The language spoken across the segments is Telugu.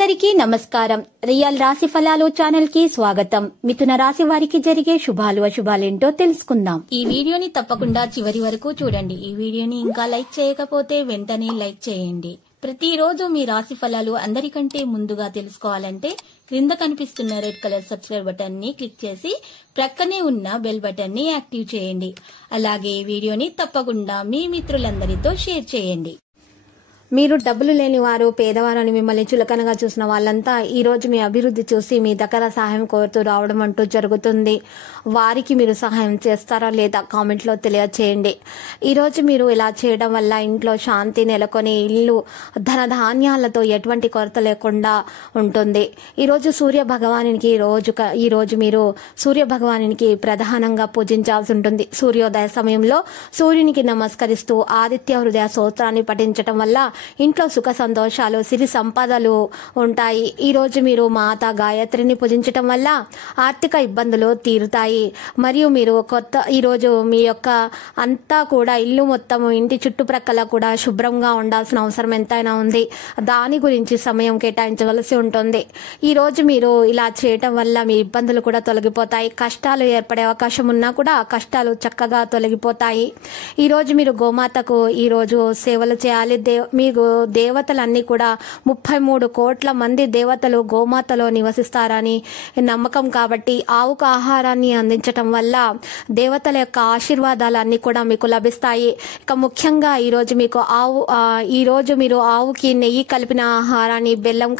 అందరికీ నమస్కారం. రియల్ రాశి ఫలాలు ఛానల్ కి స్వాగతం. మిథున రాశి వారికి జరిగే శుభాలు అశుభాలేంటో తెలుసుకుందాం. ఈ వీడియోని తప్పకుండా చివరి వరకు చూడండి. ఈ వీడియోని ఇంకా లైక్ చేయకపోతే వెంటనే లైక్ చేయండి. ప్రతిరోజు మీ రాశి ఫలాలు అందరికంటే ముందుగా తెలుసుకోవాలంటే క్రింద కనిపిస్తున్న రెడ్ కలర్ సబ్స్క్రైబ్ బటన్ ని క్లిక్ చేసి ప్రక్కనే ఉన్న బెల్ బటన్ ని యాక్టివ్ చేయండి. అలాగే ఈ వీడియోని తప్పకుండా మీ మిత్రులందరితో షేర్ చేయండి. మీరు డబ్బులు లేని వారు, పేదవారని మిమ్మల్ని చులకనగా చూసిన వాళ్ళంతా ఈ రోజు మీ అభివృద్ధి చూసి మీ దగ్గర సహాయం కోరుతూ రావడం అంటూ జరుగుతుంది. వారికి మీరు సహాయం చేస్తారా లేదా కామెంట్లో తెలియచేయండి. ఈ రోజు మీరు ఇలా చేయడం వల్ల ఇంట్లో శాంతి నెలకొని ఇల్లు ధనధాన్యాలతో ఎటువంటి కొరత లేకుండా ఉంటుంది. ఈరోజు సూర్య భగవానికి ఈ రోజు మీరు సూర్య భగవానికి ప్రధానంగా పూజించాల్సి ఉంటుంది. సూర్యోదయ సమయంలో సూర్యునికి నమస్కరిస్తూ ఆదిత్య హృదయ స్తోత్రాన్ని పఠించడం వల్ల ఇంట్లో సుఖ సంతోషాలు, సిరి సంపదలు ఉంటాయి. ఈ రోజు మీరు మాత గాయత్రిని పూజించటం వల్ల ఆర్థిక ఇబ్బందులు తీరుతాయి. మరియు మీరు ఈ రోజు మీ యొక్క అంతా కూడా ఇల్లు మొత్తం, ఇంటి చుట్టుప్రక్కల కూడా శుభ్రంగా ఉండాల్సిన అవసరం ఎంతైనా ఉంది. దాని గురించి సమయం కేటాయించవలసి ఉంటుంది. ఈ రోజు మీరు ఇలా చేయటం వల్ల మీ ఇబ్బందులు కూడా తొలగిపోతాయి. కష్టాలు ఏర్పడే అవకాశం ఉన్నా కూడా ఆ కష్టాలు చక్కగా తొలగిపోతాయి. ఈ రోజు మీరు గోమాతకు ఈ రోజు సేవలు చేయాలి. మీకు దేవతలన్నీ కూడా 33 కోట్ల మంది దేవతలు గోమాతలో నివసిస్తారని నమ్మకం. కాబట్టి ఆవుకు ఆహారాన్ని అందించటం వల్ల దేవతల యొక్క ఆశీర్వాదాలన్నీ కూడా మీకు లభిస్తాయి. ఇక ముఖ్యంగా ఈరోజు మీరు ఆవుకి నెయ్యి కలిపిన ఆహారాన్ని బెల్లం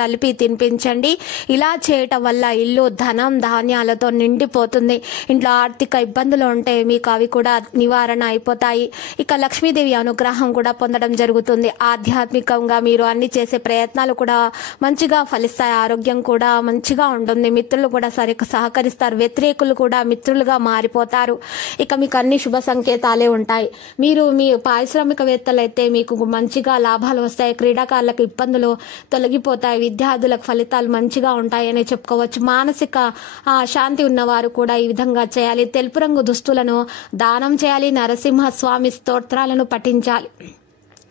కలిపి తినిపించండి. ఇలా చేయటం వల్ల ఇల్లు ధనం ధాన్యాలతో నిండిపోతుంది. ఇంట్లో ఆర్థిక ఇబ్బందులు ఉంటే మీకు అవి కూడా నివారణ అయిపోతాయి. ఇక లక్ష్మీదేవి అనుగ్రహం కూడా పొందడం జరుగుతుంది. ఆధ్యాత్మికంగా మీరు అన్ని చేసే ప్రయత్నాలు కూడా మంచిగా ఫలిస్తాయి. ఆరోగ్యం కూడా మంచిగా ఉంటుంది. మిత్రులు కూడా సహకరిస్తారు. వ్యతిరేకులు కూడా మిత్రులుగా మారిపోతారు. ఇక మీకు అన్ని శుభ సంకేతాలే ఉంటాయి. మీరు మీ పారిశ్రామికవేత్తలు అయితే మీకు మంచిగా లాభాలు వస్తాయి. క్రీడాకారులకు ఇబ్బందులు తొలగిపోతాయి. విద్యార్థులకు ఫలితాలు మంచిగా ఉంటాయని చెప్పుకోవచ్చు. మానసిక శాంతి ఉన్నవారు కూడా ఈ విధంగా చేయాలి. తెలుపు రంగు దుస్తులను దానం చేయాలి. నరసింహస్వామి స్తోత్రాలను పఠించాలి.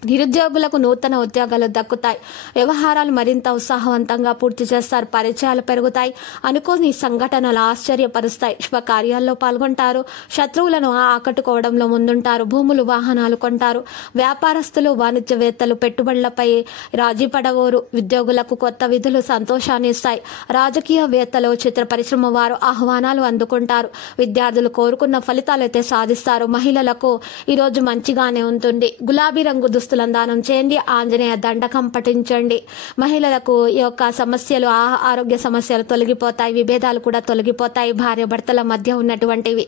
నిరుద్యోగులకు నూతన ఉద్యోగాలు దక్కుతాయి. వ్యవహారాలు మరింత ఉత్సాహవంతంగా పూర్తి చేస్తారు. పరిచయాలు పెరుగుతాయి. అనుకోని సంఘటనలు ఆశ్చర్యపరుస్తాయి. శుభకార్యాల్లో పాల్గొంటారు. శత్రువులను ఆకట్టుకోవడంలో ముందుంటారు. భూములు, వాహనాలు కొంటారు. వ్యాపారస్తులు, వాణిజ్యవేత్తలు పెట్టుబడులపై రాజీ పడవోరు. ఉద్యోగులకు కొత్త విధులు సంతోషాన్ని ఇస్తాయి. రాజకీయవేత్తలు, చిత్ర పరిశ్రమ వారు ఆహ్వానాలు అందుకుంటారు. విద్యార్థులు కోరుకున్న ఫలితాలు అయితే సాధిస్తారు. మహిళలకు ఈరోజు మంచిగానే ఉంటుంది. గులాబీ రంగు దుస్తులను దానం చేయండి. ఆంజనేయ దండకం పఠించండి. మహిళలకు ఈ యొక్క సమస్యలు, ఆరోగ్య సమస్యలు తొలగిపోతాయి. విభేదాలు కూడా తొలగిపోతాయి. భార్య భర్తల మధ్య ఉన్నటువంటివి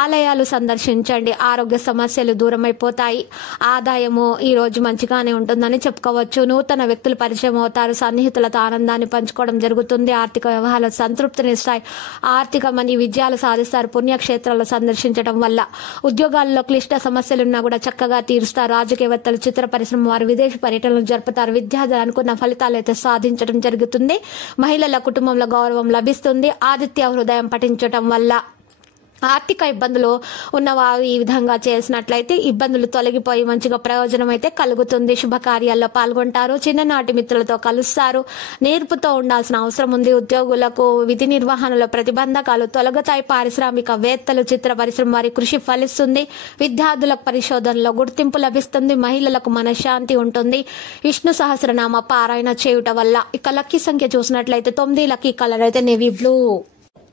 ఆలయాలు సందర్శించండి. ఆరోగ్య సమస్యలు దూరమైపోతాయి. ఆదాయము ఈ రోజు మంచిగానే ఉంటుందని చెప్పుకోవచ్చు. నూతన వ్యక్తులు పరిచయం అవుతారు. సన్నిహితులతో ఆనందాన్ని పంచుకోవడం జరుగుతుంది. ఆర్థిక వ్యవహారాలు సంతృప్తినిస్తాయి. ఆర్థికమని విజయాలు సాధిస్తారు. పుణ్యక్షేత్రాలు సందర్శించడం వల్ల ఉద్యోగాల్లో క్లిష్ట సమస్యలున్నా కూడా చక్కగా తీరుస్తారు. రాజకీయవేత్తలు, చిత్ర పరిశ్రమ వారు విదేశీ పర్యటనలు జరుపుతారు. విద్యార్థులు అనుకున్న ఫలితాలు అయితే సాధించడం జరుగుతుంది. మహిళల కుటుంబంలో గౌరవం లభిస్తుంది. ఆదిత్య హృదయం పఠించడం వల్ల ఆర్థిక ఇబ్బందులు ఉన్నవారు ఈ విధంగా చేసినట్లయితే ఇబ్బందులు తొలగిపోయి మంచిగా ప్రయోజనం అయితే కలుగుతుంది. శుభకార్యాల్లో పాల్గొంటారు. చిన్ననాటి మిత్రులతో కలుస్తారు. నేర్పుతో ఉండాల్సిన అవసరం ఉంది. ఉద్యోగులకు విధి నిర్వహణలో ప్రతిబంధకాలు తొలగుతాయి. పారిశ్రామికవేత్తలు, చిత్ర పరిశ్రమ వారి కృషి ఫలిస్తుంది. విద్యార్థులకు పరిశోధనలో గుర్తింపు లభిస్తుంది. మహిళలకు మనశ్శాంతి ఉంటుంది. విష్ణు సహస్రనామ పారాయణ చేయుట వల్ల. ఇక లక్కీ సంఖ్య చూసినట్లయితే 9. లక్కీ కలర్ అయితే నేవీ బ్లూ.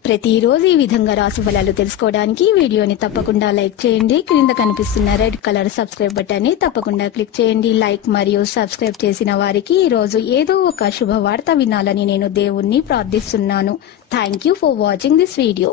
ప్రతిరోజు ఈ విధంగా రాశి ఫలాలు తెలుసుకోవడానికి వీడియోని తప్పకుండా లైక్ చేయండి. క్రింద కనిపిస్తున్న రెడ్ కలర్ సబ్స్క్రైబ్ బటన్ ని తప్పకుండా క్లిక్ చేయండి. లైక్ మరియు సబ్స్క్రైబ్ చేసిన వారికి ఈ రోజు ఏదో ఒక శుభవార్త వినాలని నేను దేవుణ్ణి ప్రార్థిస్తున్నాను. Thank you for watching this video.